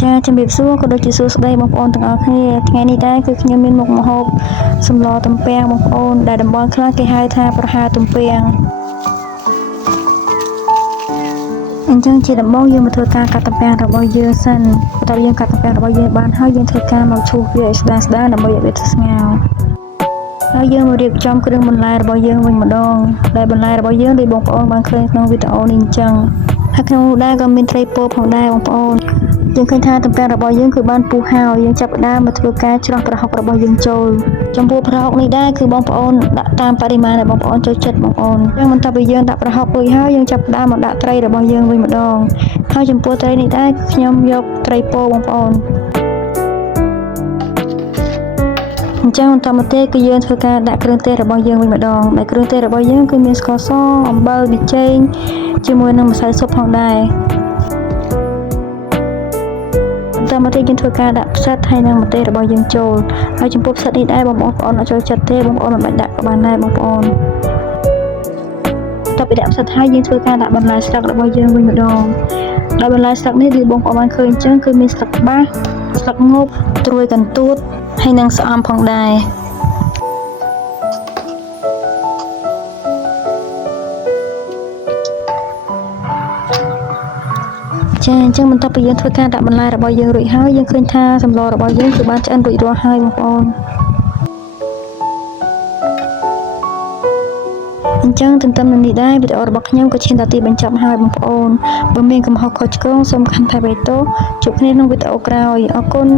ចាជំរាបសួរក៏ដូចជាសួស្តីបងប្អូនទាំងអស់គ្នាថ្ងៃនេះដែរគឺខ្ញុំមានមុខម្ហូបសម្លទំពាំងបងប្អូនដែលតំបន់ខ្លះគេហៅថាប្រហើរទំពាំងអញ្ចឹងជាដំបូងយើងមកធ្វើការកាត់ទំពាំងរបស់យើងសិនបន្ទាប់យើងកាត់ទំពាំងរបស់យើងបានហើយយើងធ្វើការមកឈូសវាឲ្យស្ដើងៗដើម្បីឲ្យវាស្ងោរហើយយើងមករៀបចំគ្រឿងបន្លែរបស់យើងវិញម្ដងដែលបន្លែរបស់យើងដូចបងប្អូនបានឃើញក្នុងវីដេអូនេះអញ្ចឹងហើយក្នុងនោះដែរក៏មានត្រីពោផងដែរបងប្អូនយើងឃើញថាទំពាំងរបស់យើងគឺបានពុះហើយយើងចាប់ផ្ដើមមកធ្វើការច្រោះប្រហុករបស់យើងចូលចំពោះប្រហុកនេះដែរគឺបងប្អូនដាក់តាមបរិមាណដែលបងប្អូនចូលចិត្តបងប្អូនអញ្ចឹងបន្ទាប់ពីយើងដាក់ប្រហុករួចហើយយើងចាប់ផ្ដើមមកដាក់ត្រីរបស់យើងវិញម្ដងហើយចំពោះត្រីនេះដែរខ្ញុំយកត្រីពោបងប្អូនអញ្ចឹងបន្តមកទៀតគឺយើងធ្វើការដាក់គ្រឿងទេសរបស់យើងវិញម្ដងដែលគ្រឿងទេសរបស់យើងគឺមានស្ករសអំបិលប៊ីចេងជាមួយនឹងម្សៅស៊ុបផងដែរបន្តមកទៀតយើងធ្វើការដាក់ផ្សិតហើយនិងម្ទេសរបស់យើងចូលហើយចំពោះផ្សិតនេះដែរបងប្អូនអត់ចូលចិត្តទេបងប្អូនមិនបាច់ដាក់ក៏បានដែរបងប្អូនបន្ទាប់ពីដាក់ផ្សិតហើយយើងធ្វើការដាក់បន្លែស្លឹករបស់យើងវិញម្ដងដោយបន្លែស្លឹកនេះគឺបងប្អូនបានឃើញអញ្ចឹងគឺមានស្លឹកបាសស្លឹកងប់ត្រួយកន្ទួតហើយនិងស្អំផងដែរចាអញ្ចឹងបន្ទាប់ពីយើងធ្វើការដាក់បន្លែរបស់យើងរួចហើយយើងឃើញថាសម្លរបស់យើងគឺបានឆ្អិនរួចរាល់ហើយបងប្អូនអញ្ចឹងទន្ទឹមនឹងនេះដែរវីដេអូរបស់ខ្ញុំក៏ឈានដល់ទីបញ្ចប់ហើយបងប្អូនបើមានកំហុសខុសឆ្គងសូមខន្តីបេទោសជួបគ្នាក្នុងវីដេអូក្រោយអរគុណ